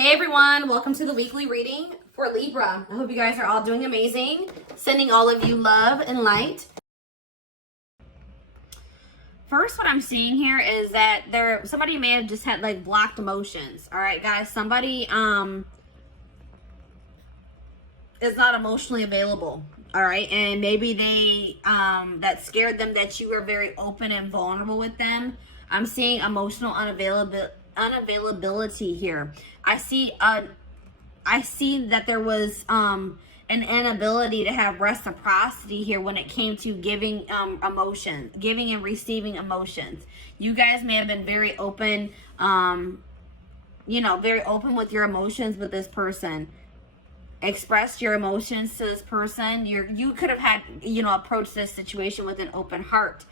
Hey everyone, welcome to the weekly reading for Libra. I hope you guys are all doing amazing. Sending all of you love and light. First, what I'm seeing here is that somebody may have just had like blocked emotions. All right, guys, somebody is not emotionally available. All right, and maybe they that scared them that you were very open and vulnerable with them. I'm seeing emotional unavailability here. I see that there was an inability to have reciprocity here when it came to giving emotions, giving and receiving emotions. You guys may have been very open, very open with your emotions with this person. Expressed your emotions to this person. You could have had, approached this situation with an open heart.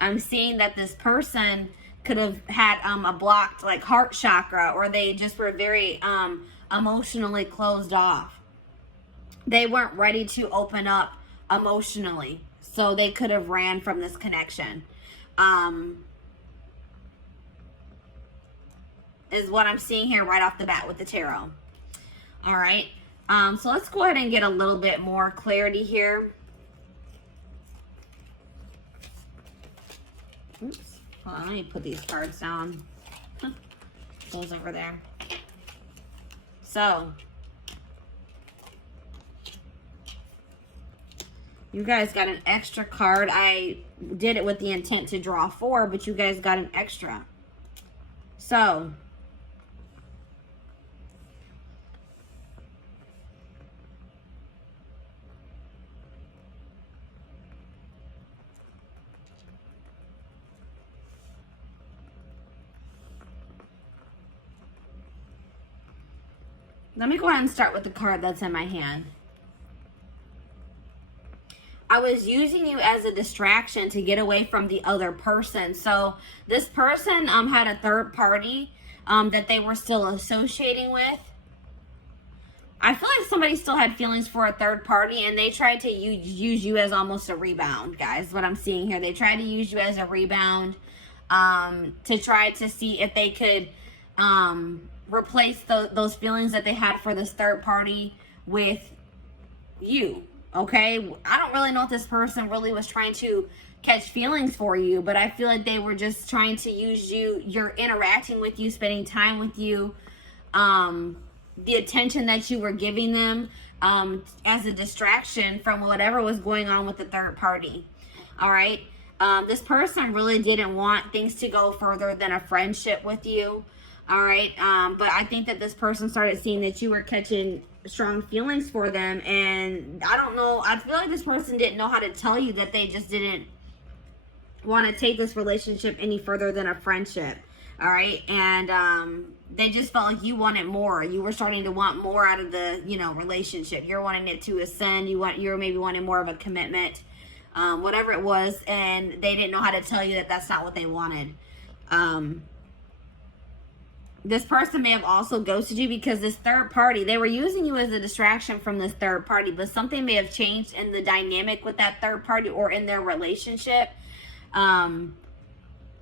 I'm seeing that this person could have had a blocked like heart chakra, or they just were very emotionally closed off. They weren't ready to open up emotionally, so they could have ran from this connection. Is what I'm seeing here right off the bat with the tarot. All right. So let's go ahead and get a little bit more clarity here. Oops. Hold on, let me put these cards down. Those over there. So, you guys got an extra card. I did it with the intent to draw 4, but you guys got an extra. So, let me go ahead and start with the card that's in my hand. I was using you as a distraction to get away from the other person. So this person had a third party that they were still associating with. I feel like somebody still had feelings for a third party, and they tried to use you as almost a rebound, guys. What I'm seeing here, they tried to use you as a rebound to try to see if they could replace those feelings that they had for this third party with you. Okay, I don't really know if this person really was trying to catch feelings for you, but I feel like they were just trying to use you. You're interacting with you, spending time with you, the attention that you were giving them as a distraction from whatever was going on with the third party. All right, this person really didn't want things to go further than a friendship with you. All right, but I think that this person started seeing that you were catching strong feelings for them, and I don't know, I feel like this person didn't know how to tell you that they just didn't want to take this relationship any further than a friendship. All right, and they just felt like you wanted more. You were starting to want more out of the relationship. You're wanting it to ascend. You're maybe wanting more of a commitment, whatever it was, and they didn't know how to tell you that that's not what they wanted. This person may have also ghosted you because this third party, they were using you as a distraction from this third party, but something may have changed in the dynamic with that third party or in their relationship. And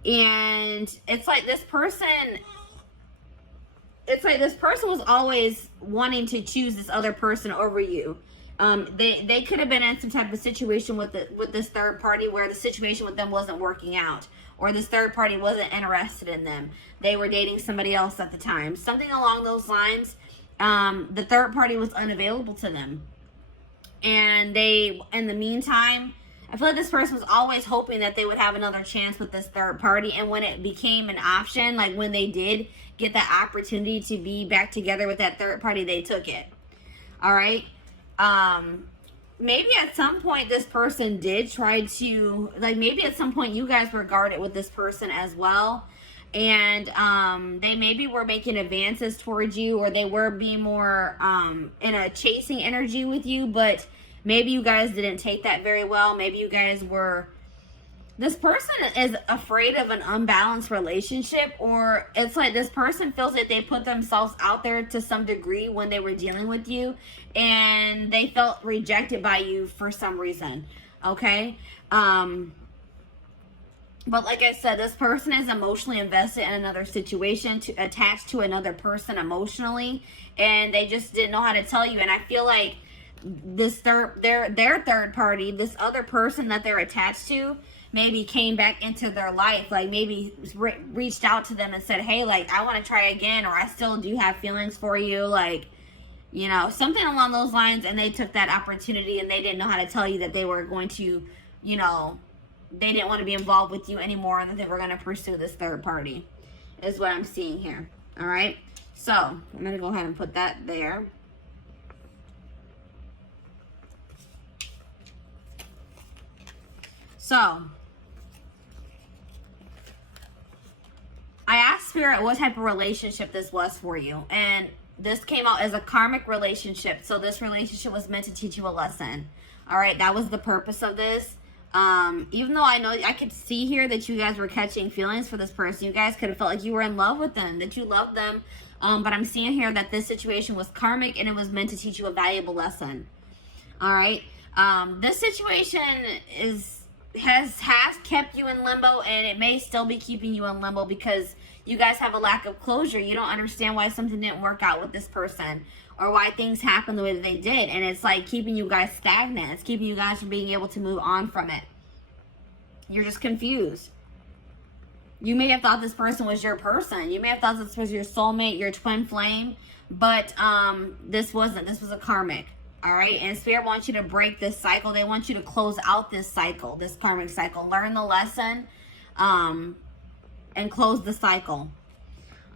it's like this person was always wanting to choose this other person over you. They could have been in some type of situation with this third party where the situation with them wasn't working out, or this third party wasn't interested in them. They were dating somebody else at the time. Something along those lines. The third party was unavailable to them. And in the meantime, I feel like this person was always hoping that they would have another chance with this third party. And when it became an option, like when they did get that opportunity to be back together with that third party, they took it. All right. Maybe at some point this person did try to, maybe at some point you guys were guarded with this person as well. And they maybe were making advances towards you, or they were being more in a chasing energy with you, but maybe you guys didn't take that very well. Maybe you guys were, this person is afraid of an unbalanced relationship, or it's like this person feels that they put themselves out there to some degree when they were dealing with you, and they felt rejected by you for some reason. Okay. But like I said, this person is emotionally invested in another situation, attached to another person emotionally, and they just didn't know how to tell you. And I feel like this their third party, this other person that they're attached to, maybe came back into their life, like maybe reached out to them and said, hey, like, I want to try again, or I still do have feelings for you, like, you know, something along those lines. And they took that opportunity, and they didn't know how to tell you that they were going to, you know, they didn't want to be involved with you anymore, and that they were going to pursue this third party, is what I'm seeing here. All right, so I'm going to go ahead and put that there. So I asked Spirit what type of relationship this was for you, and this came out as a karmic relationship. So this relationship was meant to teach you a lesson. All right, that was the purpose of this. Even though I know I could see here that you guys were catching feelings for this person, you guys could have felt like you were in love with them, that you loved them. But I'm seeing here that this situation was karmic, and it was meant to teach you a valuable lesson. All right. This situation has kept you in limbo, and it may still be keeping you in limbo because you guys have a lack of closure. You don't understand why something didn't work out with this person, or why things happened the way that they did. And it's like keeping you guys stagnant. It's keeping you guys from being able to move on from it. You're just confused. You may have thought this person was your person. You may have thought this was your soulmate, your twin flame. But this wasn't. This was a karmic. All right. And Spirit wants you to break this cycle. They want you to close out this cycle, this karmic cycle. Learn the lesson and close the cycle.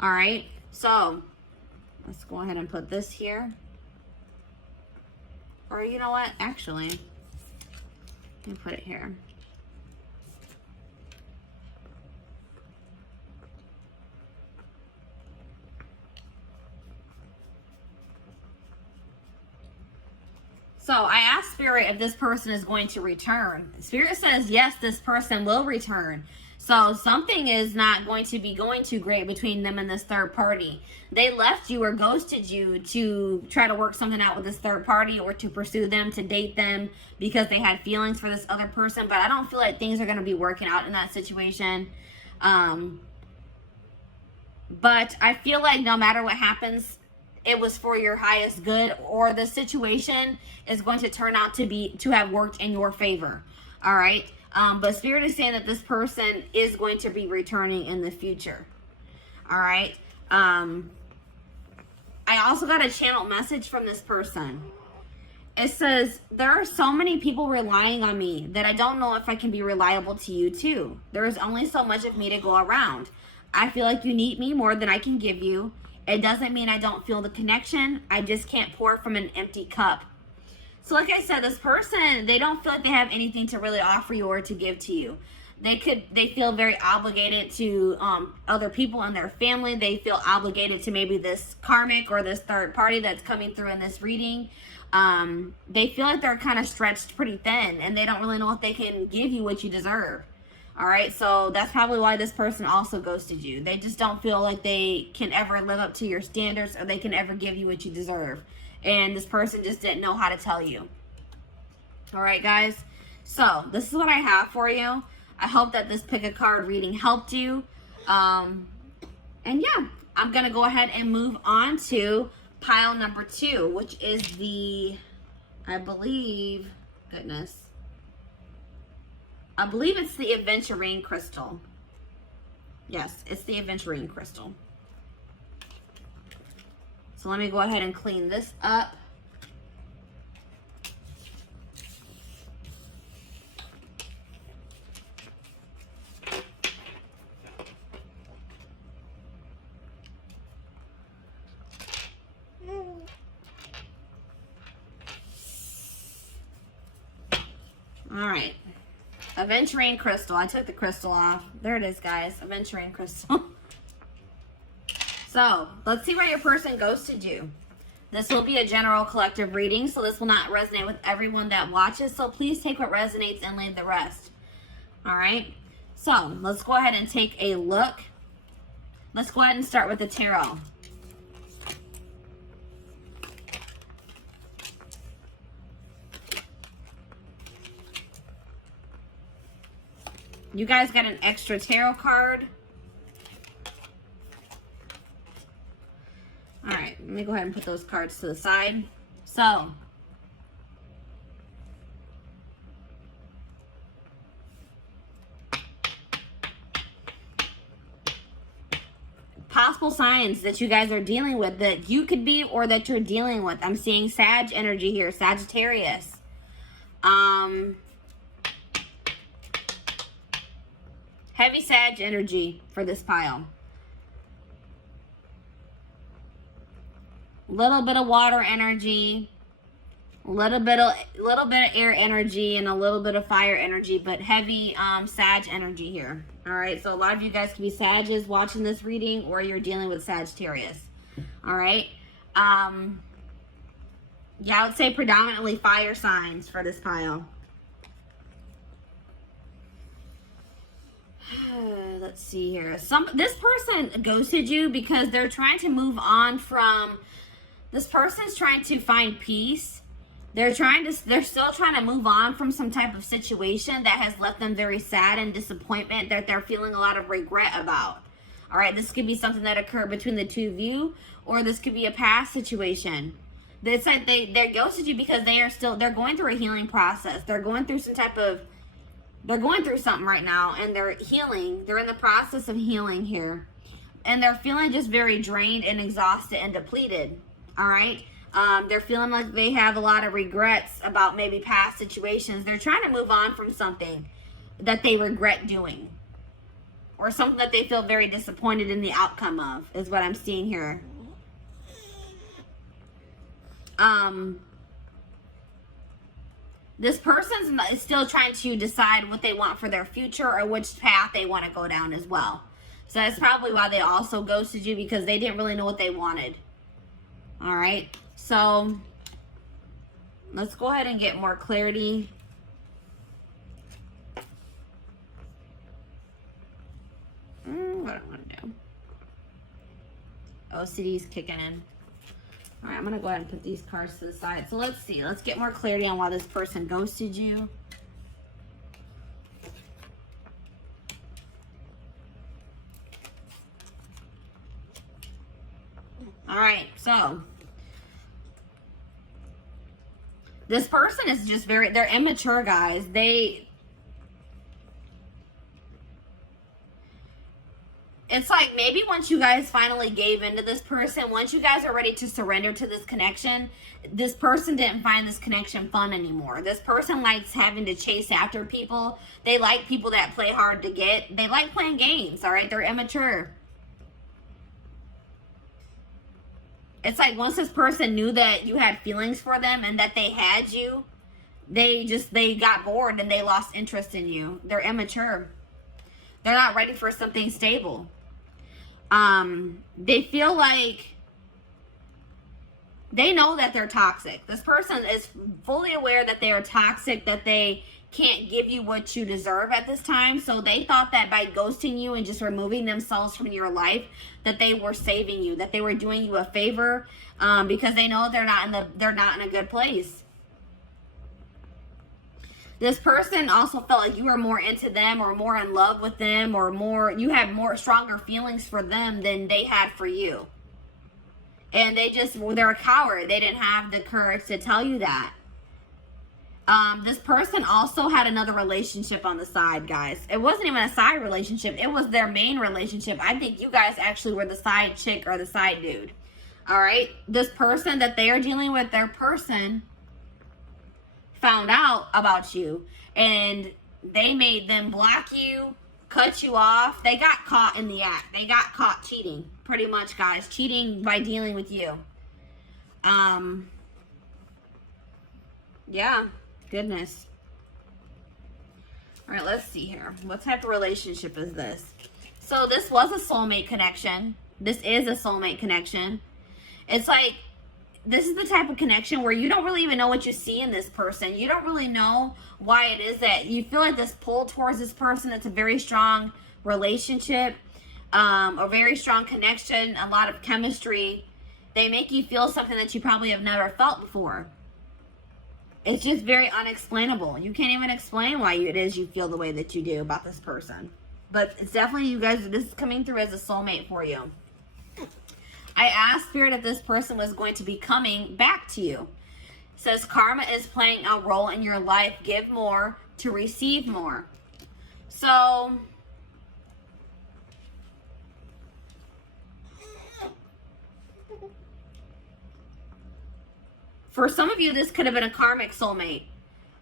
All right. So let's go ahead and put this here. Or you know what? Actually, let me put it here. So I asked Spirit if this person is going to return. Spirit says, yes, this person will return. So something is not going to be going too great between them and this third party. They left you or ghosted you to try to work something out with this third party, or to pursue them, to date them because they had feelings for this other person. But I don't feel like things are going to be working out in that situation. But I feel like no matter what happens, it was for your highest good, or the situation is going to turn out to have worked in your favor. All right. But Spirit is saying that this person is going to be returning in the future. All right. I also got a channeled message from this person. It says, there are so many people relying on me that I don't know if I can be reliable to you too. There is only so much of me to go around. I feel like you need me more than I can give you. It doesn't mean I don't feel the connection. I just can't pour from an empty cup. So like I said, this person, they don't feel like they have anything to really offer you or to give to you. They feel very obligated to other people in their family. They feel obligated to maybe this karmic or this third party that's coming through in this reading. They feel like they're kind of stretched pretty thin, and they don't really know if they can give you what you deserve. All right, so that's probably why this person also ghosted you. They just don't feel like they can ever live up to your standards, or they can ever give you what you deserve. And this person just didn't know how to tell you. All right, guys. So this is what I have for you. I hope that this pick a card reading helped you. And yeah, I'm going to go ahead and move on to pile number 2, which is the, I believe it's the aventurine crystal. Yes, it's the aventurine crystal. So let me go ahead and clean this up. All right. Aventurine crystal. I took the crystal off. There it is, guys. Aventurine crystal. So, let's see where your person ghosted you. This will be a general collective reading, so this will not resonate with everyone that watches. So, please take what resonates and leave the rest. All right? So, let's go ahead and take a look. Let's go ahead and start with the tarot. You guys got an extra tarot card. All right, let me go ahead and put those cards to the side. So, possible signs that you guys are dealing with, that you could be or that you're dealing with. I'm seeing Sag energy here, Sagittarius. Heavy Sag energy for this pile. Little bit of water energy, little bit of air energy, and a little bit of fire energy, but heavy Sag energy here. All right, so a lot of you guys could be Sages watching this reading, or you're dealing with Sagittarius. All right. Yeah, I would say predominantly fire signs for this pile. Let's see here. This person ghosted you because they're trying to move on from. This person's trying to find peace. They're still trying to move on from some type of situation that has left them very sad and disappointment, that they're feeling a lot of regret about. All right, this could be something that occurred between the two of you, or this could be a past situation. It's like they ghosted you because they're going through a healing process. They're going through they're going through something right now, and they're healing. They're in the process of healing here. And they're feeling just very drained and exhausted and depleted. All right. They're feeling like they have a lot of regrets about maybe past situations. They're trying to move on from something that they regret doing, or something that they feel very disappointed in the outcome of, is what I'm seeing here. This person is still trying to decide what they want for their future, or which path they want to go down as well. So that's probably why they also ghosted you, because they didn't really know what they wanted. All right, so let's go ahead and get more clarity. What do I want to do? OCD is kicking in. All right, I'm going to go ahead and put these cards to the side. So let's see. Let's get more clarity on why this person ghosted you. All right, so this person is just they're immature, guys. It's like maybe once you guys finally gave into this person, once you guys are ready to surrender to this connection, this person didn't find this connection fun anymore. This person likes having to chase after people. They like people that play hard to get. They like playing games, all right? They're immature. It's like once this person knew that you had feelings for them and that they had you, they got bored and they lost interest in you. They're immature. They're not ready for something stable. They feel like they know that they're toxic. This person is fully aware that they are toxic, that they can't give you what you deserve at this time. So they thought that by ghosting you and just removing themselves from your life, that they were saving you, that they were doing you a favor, because they know they're not in a good place. This person also felt like you were more into them, or more in love with them, or you had stronger feelings for them than they had for you. And they're a coward. They didn't have the courage to tell you that. This person also had another relationship on the side, guys. It wasn't even a side relationship. It was their main relationship. I think you guys actually were the side chick or the side dude. All right? This person that they are dealing with, their person found out about you, and they made them block you, cut you off. They got caught in the act. They got caught cheating, pretty much, guys. Cheating by dealing with you. Yeah. Goodness. All right, let's see here. What type of relationship is this? So this was a soulmate connection. This is a soulmate connection. It's like, this is the type of connection where you don't really even know what you see in this person. You don't really know why it is that you feel like this pull towards this person. It's a very strong relationship, a very strong connection, a lot of chemistry. They make you feel something that you probably have never felt before. It's just very unexplainable. You can't even explain why it is you feel the way that you do about this person. But it's definitely, you guys, this is coming through as a soulmate for you. I asked Spirit if this person was going to be coming back to you. It says karma is playing a role in your life. Give more to receive more. So for some of you, this could have been a karmic soulmate.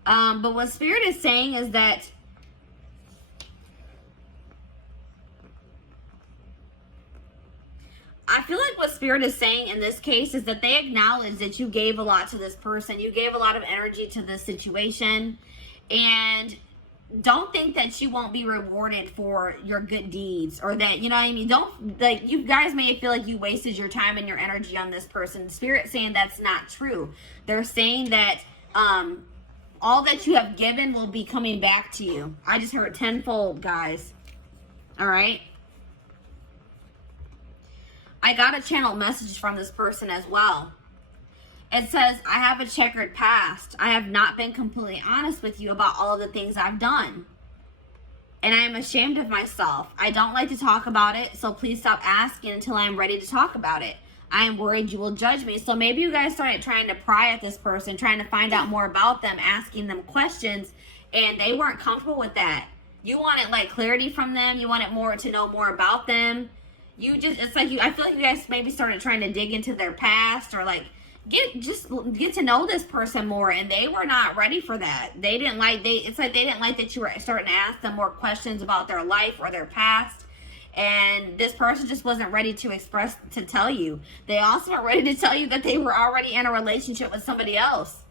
But what Spirit is saying is that I feel like what Spirit is saying in this case is that they acknowledge that you gave a lot to this person. You gave a lot of energy to this situation. And don't think that you won't be rewarded for your good deeds, or that, you know what I mean? Don't, like, you guys may feel like you wasted your time and your energy on this person. Spirit saying that's not true. They're saying that all that you have given will be coming back to you. I just heard tenfold, guys. All right. I got a channel message from this person as well. It says, I have a checkered past. I have not been completely honest with you about all of the things I've done. And I am ashamed of myself. I don't like to talk about it, so please stop asking until I am ready to talk about it. I am worried you will judge me. So maybe you guys started trying to pry at this person, trying to find out more about them, asking them questions, and they weren't comfortable with that. You wanted like clarity from them. You wanted more to know more about them. You just, it's like you, I feel like you guys maybe started trying to dig into their past, or like get to know this person more, and they were not ready for that. They didn't like, it's like they didn't like that you were starting to ask them more questions about their life or their past. And this person just wasn't ready to express, to tell you. They also weren't ready to tell you that they were already in a relationship with somebody else.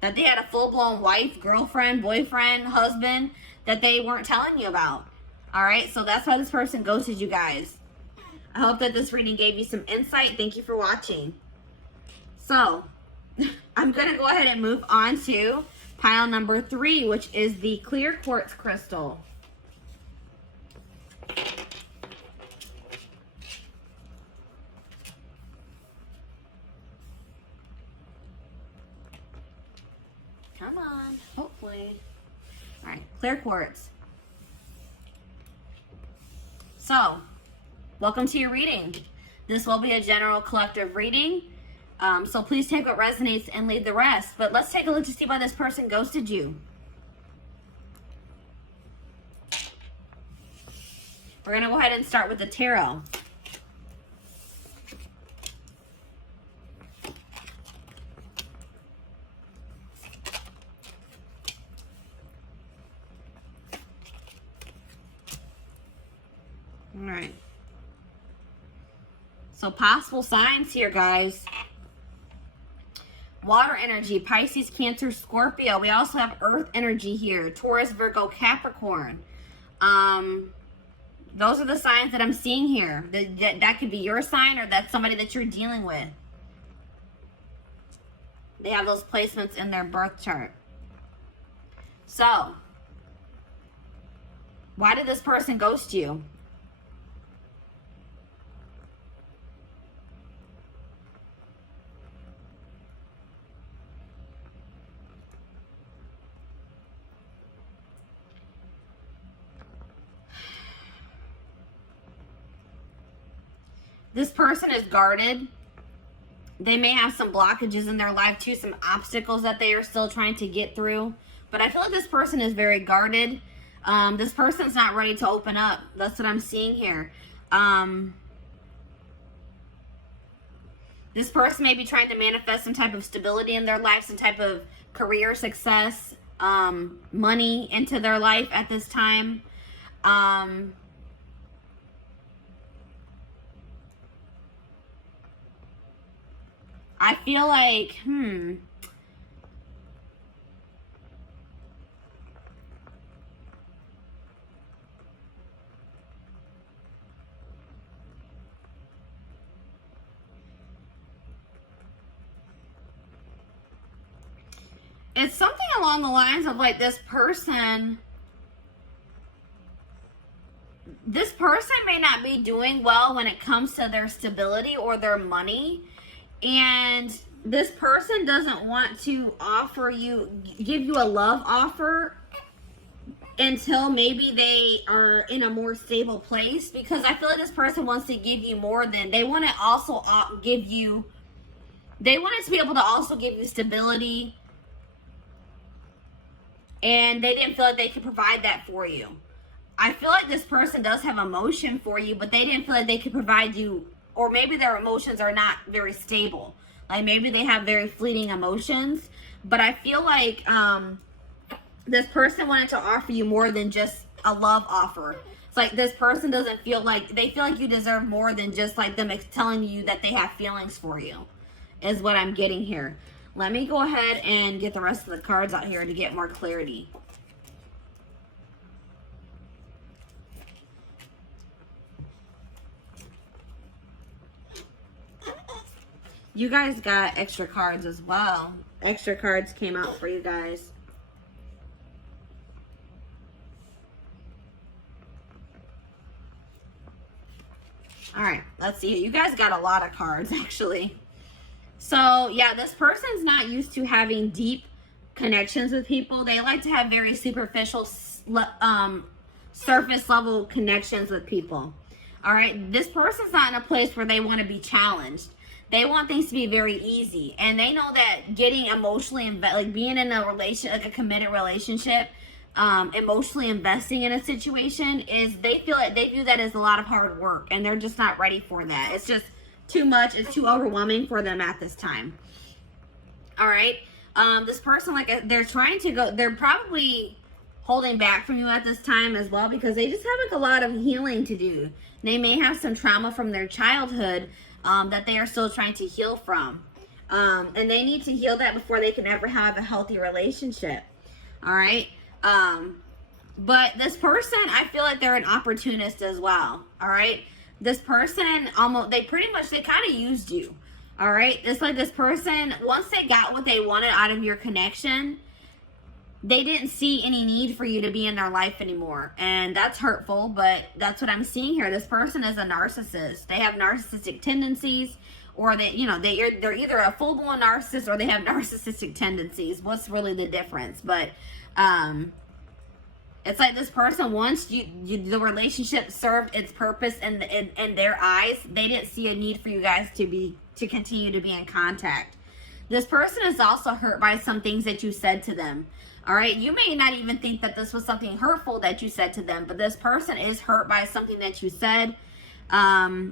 That they had a full-blown wife, girlfriend, boyfriend, husband that they weren't telling you about. All right, so that's why this person ghosted you guys. I hope that this reading gave you some insight. Thank you for watching. So, I'm going to go ahead and move on to pile number 3, which is the clear quartz crystal. Come on, hopefully. All right, clear quartz. So, welcome to your reading. This will be a general collective reading. So please take what resonates and leave the rest. But let's take a look to see why this person ghosted you. We're going to go ahead and start with the tarot. All right. So possible signs here, guys. Water energy, Pisces, Cancer, Scorpio. We also have earth energy here. Taurus, Virgo, Capricorn. Those are the signs that I'm seeing here. That could be your sign, or that's somebody that you're dealing with. They have those placements in their birth chart. So, why did this person ghost you? This person is guarded. They may have some blockages in their life too, some obstacles that they are still trying to get through. But I feel like this person is very guarded. This person's not ready to open up. That's what I'm seeing here. This person may be trying to manifest some type of stability in their life, some type of career success, money into their life at this time. I feel like, it's something along the lines of like this person may not be doing well when it comes to their stability or their money. And This person doesn't want to offer you, give you a love offer until maybe they are in a more stable place, because I feel like this person wants to give you more than, they want to also give you, they wanted to be able to also give you stability, and they didn't feel like they could provide that for you. I feel like this person does have emotion for you, but they didn't feel like they could provide you, or maybe their emotions are not very stable. Like maybe they have very fleeting emotions, but I feel like this person wanted to offer you more than just a love offer. It's like this person doesn't feel like, they feel like you deserve more than just like them telling you that they have feelings for you, is what I'm getting here. Let me go ahead and get the rest of the cards out here to get more clarity. You guys got extra cards as well. Extra cards came out for you guys. All right, let's see. You guys got a lot of cards, actually. So, yeah, this person's not used to having deep connections with people. They like to have very superficial, surface level connections with people. All right, this person's not in a place where they want to be challenged. They want things to be very easy, and they know that getting emotionally like being in a relation, like a committed relationship, emotionally investing in a situation is, they feel like they view that as a lot of hard work, and they're just not ready for that. It's just too much. It's too overwhelming for them at this time. All right, this person, like, they're trying to go, they're probably holding back from you at this time as well, because they just have like a lot of healing to do. They may have some trauma from their childhood that they are still trying to heal from. And they need to heal that before they can ever have a healthy relationship. All right. But this person, I feel like they're an opportunist as well. All right. This person they kind of used you. All right. It's like this person, once they got what they wanted out of your connection, they didn't see any need for you to be in their life anymore. And that's hurtful, but that's what I'm seeing here. This person is a narcissist. They have narcissistic tendencies, or they're either a full-blown narcissist or they have narcissistic tendencies. What's really the difference? But it's like this person, once the relationship served its purpose in their eyes, they didn't see a need for you guys to continue to be in contact. This person is also hurt by some things that you said to them. All right, you may not even think that this was something hurtful that you said to them, but this person is hurt by something that you said. Yeah,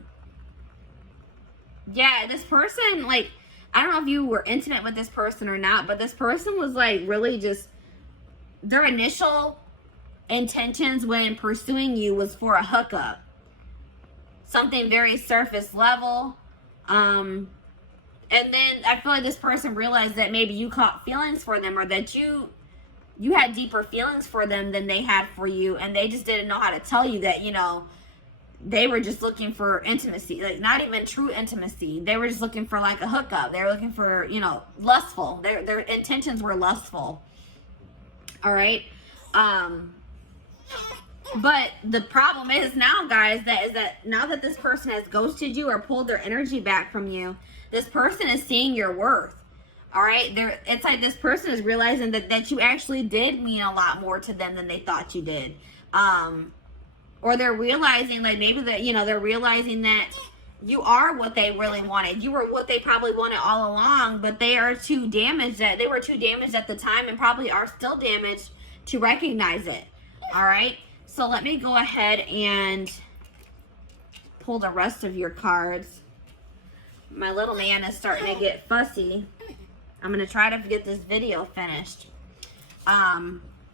this person, like, I don't know if you were intimate with this person or not, but this person was like really just, their initial intentions when pursuing you was for a hookup. Something very surface level. And then I feel like this person realized that maybe you caught feelings for them, or that you had deeper feelings for them than they had for you, and they just didn't know how to tell you that, they were just looking for intimacy, like not even true intimacy. They were just looking for like a hookup. They were looking for, lustful. Their intentions were lustful. All right. But the problem is now, guys, that now that this person has ghosted you or pulled their energy back from you, this person is seeing your worth. All right, it's like this person is realizing that you actually did mean a lot more to them than they thought you did. Or they're realizing, like, maybe that, they're realizing that you are what they really wanted. You were what they probably wanted all along, but they are too damaged, they were too damaged at the time, and probably are still damaged to recognize it. All right, so let me go ahead and pull the rest of your cards. My little man is starting to get fussy. I'm going to try to get this video finished.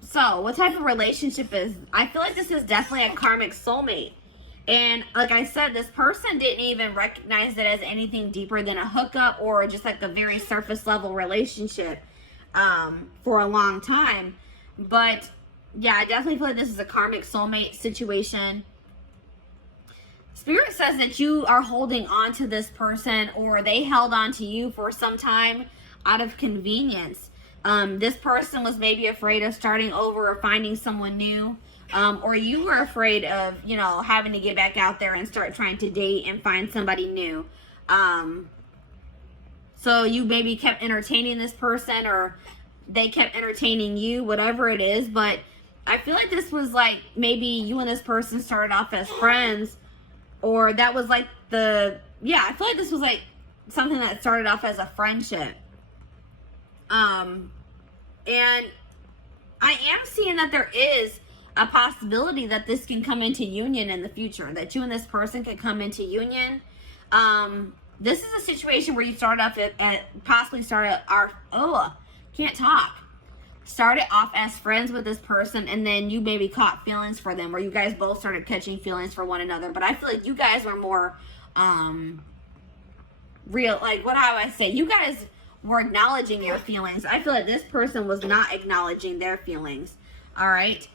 So what type of relationship is, I feel like this is definitely a karmic soulmate. And like I said, this person didn't even recognize it as anything deeper than a hookup or just like a very surface level relationship for a long time. But yeah, I definitely feel like this is a karmic soulmate situation. Spirit says that you are holding on to this person, or they held on to you for some time out of convenience. This person was maybe afraid of starting over or finding someone new, or you were afraid of, having to get back out there and start trying to date and find somebody new. So you maybe kept entertaining this person, or they kept entertaining you, whatever it is. But I feel like this was like maybe you and this person started off as friends, or that was like yeah, I feel like this was like something that started off as a friendship. And I am seeing that there is a possibility that this can come into union in the future, that you and this person could come into union. This is a situation where you start off started off as friends with this person, and then you maybe caught feelings for them, or you guys both started catching feelings for one another. But I feel like you guys were more real, like, what do I say? You guys were acknowledging your feelings. I feel like this person was not acknowledging their feelings. All right.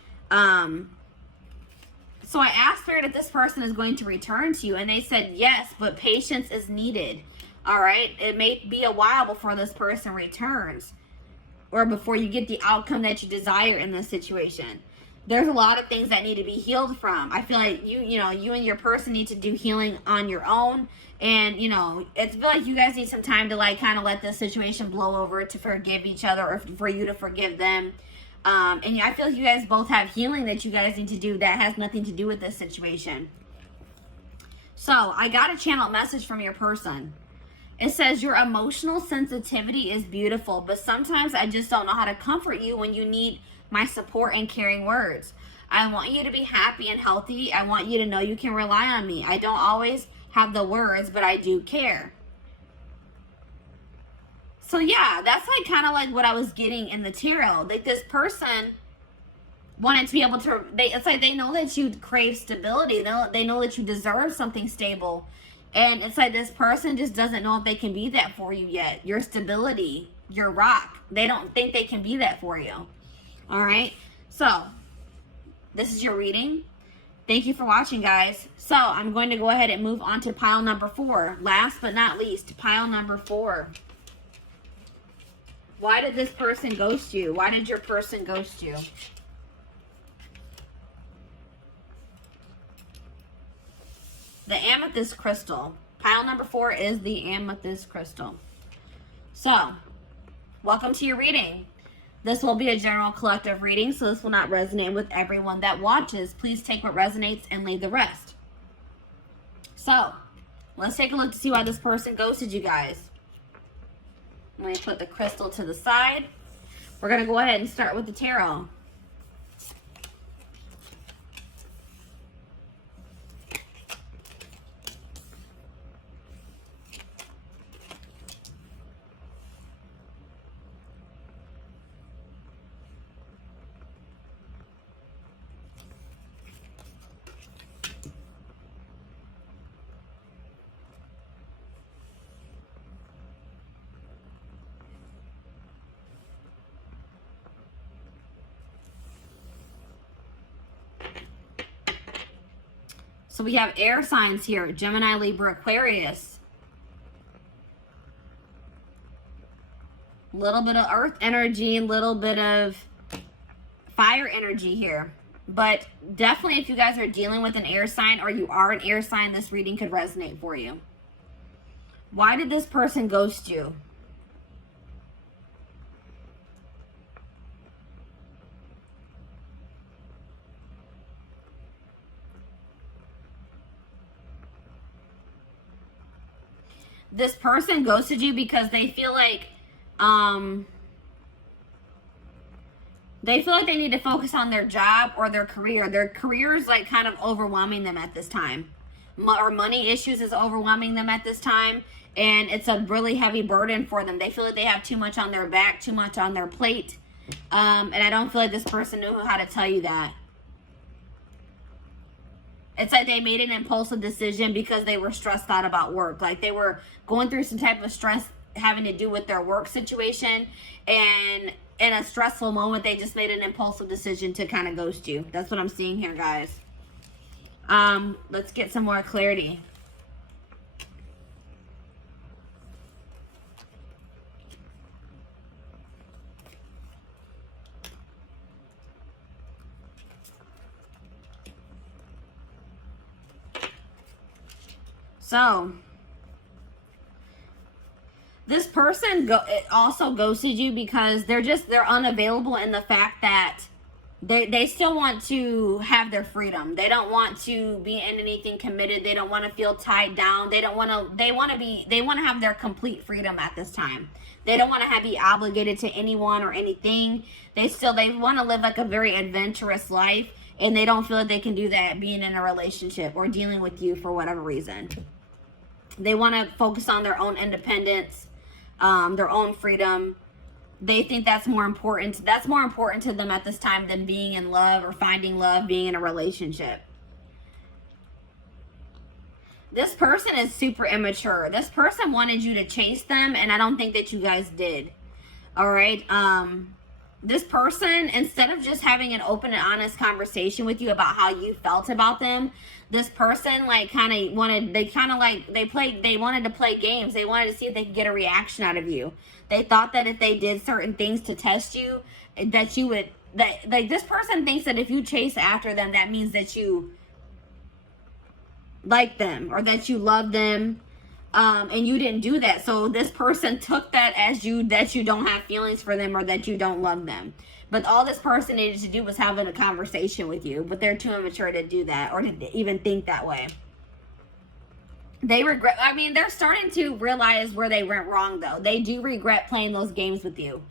So I asked Spirit if this person is going to return to you, and they said yes, but patience is needed. All right. It may be a while before this person returns, or before you get the outcome that you desire in this situation. There's a lot of things that need to be healed from. I feel like you and your person need to do healing on your own. And, it's feel like you guys need some time to, like, kind of let this situation blow over, to forgive each other, or for you to forgive them. And I feel like you guys both have healing that you guys need to do that has nothing to do with this situation. So I got a channel message from your person. It says, your emotional sensitivity is beautiful, but sometimes I just don't know how to comfort you when you need my support and caring words. I want you to be happy and healthy. I want you to know you can rely on me. I don't always have the words, but I do care. So yeah, that's like kind of like what I was getting in the tarot. Like, this person wanted to be able to, it's like they know that you crave stability. They know that you deserve something stable. And it's like this person just doesn't know if they can be that for you yet. Your stability, your rock. They don't think they can be that for you. All right. So this is your reading. Thank you for watching, guys. So I'm going to go ahead and move on to pile number 4. Last but not least, pile number 4. Why did this person ghost you? Why did your person ghost you? The amethyst crystal. Pile number 4 is the amethyst crystal. So, welcome to your reading. This will be a general collective reading, so this will not resonate with everyone that watches. Please take what resonates and leave the rest. So, let's take a look to see why this person ghosted you guys. Let me put the crystal to the side. We're going to go ahead and start with the tarot. So we have air signs here: Gemini, Libra, Aquarius. A little bit of earth energy, a little bit of fire energy here. But definitely, if you guys are dealing with an air sign, or you are an air sign, this reading could resonate for you. Why did this person ghost you? This person ghosted you because they feel like they need to focus on their job or their career. Their career is like kind of overwhelming them at this time. Or money issues is overwhelming them at this time. And it's a really heavy burden for them. They feel like they have too much on their back, too much on their plate. And I don't feel like this person knew how to tell you that. It's like they made an impulsive decision because they were stressed out about work. Like they were going through some type of stress having to do with their work situation. And in a stressful moment, they just made an impulsive decision to kind of ghost you. That's what I'm seeing here, guys. Let's get some more clarity. So, This person also ghosted you because they're unavailable in the fact that they still want to have their freedom. They don't want to be in anything committed. They don't want to feel tied down. They want to have their complete freedom at this time. They don't want to be obligated to anyone or anything. They want to live like a very adventurous life, and they don't feel like they can do that being in a relationship or dealing with you for whatever reason. They want to focus on their own independence, their own freedom. They think that's more important. That's more important to them at this time than being in love or finding love, being in a relationship. This person is super immature. This person wanted you to chase them, and I don't think that you guys did. All right. This person, instead of just having an open and honest conversation with you about how you felt about them, this person like they wanted to play games. They wanted to see if they could get a reaction out of you. They thought that if they did certain things to test you, that you would, this person thinks that if you chase after them, that means that you like them or that you love them. And you didn't do that. So this person took that as that you don't have feelings for them or that you don't love them. But all this person needed to do was having a conversation with you. But they're too immature to do that or to even think that way. They regret, they're starting to realize where they went wrong though. They do regret playing those games with you.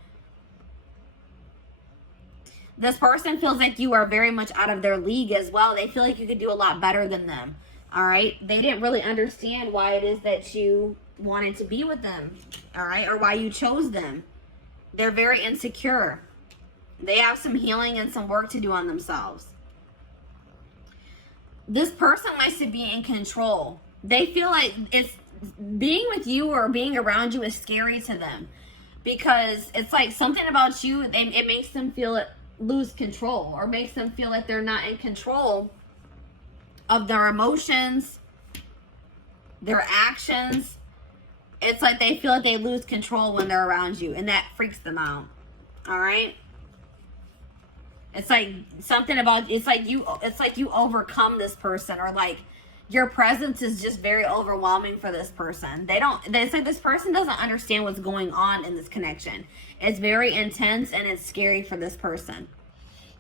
This person feels like you are very much out of their league as well. They feel like you could do a lot better than them. All right. They didn't really understand why it is that you wanted to be with them. All right. Or why you chose them. They're very insecure. They have some healing and some work to do on themselves. This person likes to be in control. They feel like being with you or being around you is scary to them because it's like something about you, it makes them lose control or makes them feel like they're not in control of their emotions, their actions. It's like they feel like they lose control when they're around you, and that freaks them out. All right. It's like something about, it's like you overcome this person, or like your presence is just very overwhelming for this person. It's like this person doesn't understand what's going on in this connection. It's very intense and it's scary for this person.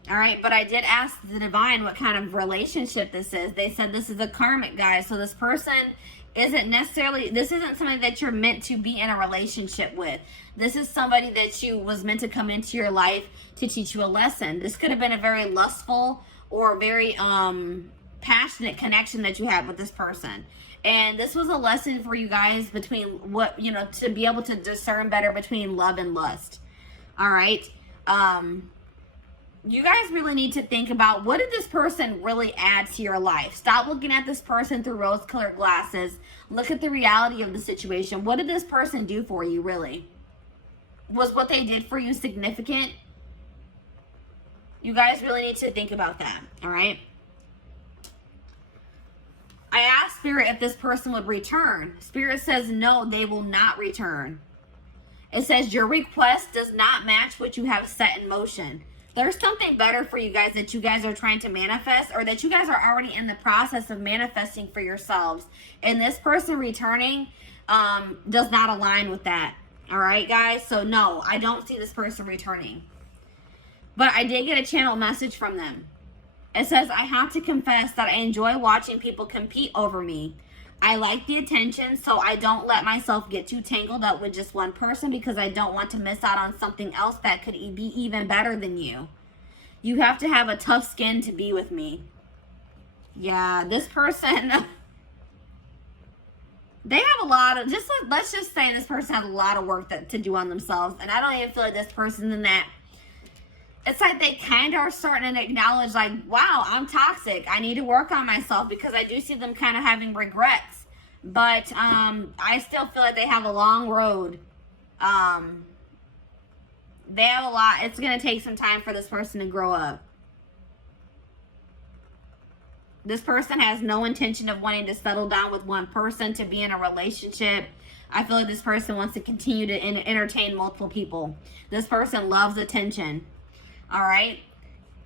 All right, but I did ask the divine what kind of relationship this is. They said this is a karmic, guys. So this person this isn't somebody that you're meant to be in a relationship with. This is somebody that was meant to come into your life to teach you a lesson. This could have been a very lustful or very passionate connection that you had with this person. And this was a lesson for you guys between to be able to discern better between love and lust. All right. You guys really need to think about, what did this person really add to your life? Stop looking at this person through rose-colored glasses. Look at the reality of the situation. What did this person do for you, really? Was what they did for you significant? You guys really need to think about that, all right? I asked Spirit if this person would return. Spirit says no, they will not return. It says your request does not match what you have set in motion. There's something better for you guys that you guys are trying to manifest, or that you guys are already in the process of manifesting for yourselves. And this person returning does not align with that. All right, guys? So no, I don't see this person returning. But I did get a channel message from them. It says, I have to confess that I enjoy watching people compete over me. I like the attention, so I don't let myself get too tangled up with just one person because I don't want to miss out on something else that could be even better than you. You have to have a tough skin to be with me. Yeah, this person, they have a lot of, let's just say this person has a lot of work to do on themselves. And I don't even feel like this person's in that. It's like they kind of are starting to acknowledge, like, wow, I'm toxic. I need to work on myself, because I do see them kind of having regrets. But I still feel like they have a long road. They have a lot. It's going to take some time for this person to grow up. This person has no intention of wanting to settle down with one person, to be in a relationship. I feel like this person wants to continue to entertain multiple people. This person loves attention. All right.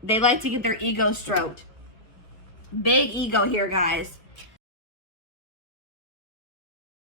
They like to get their ego stroked. Big ego here, guys.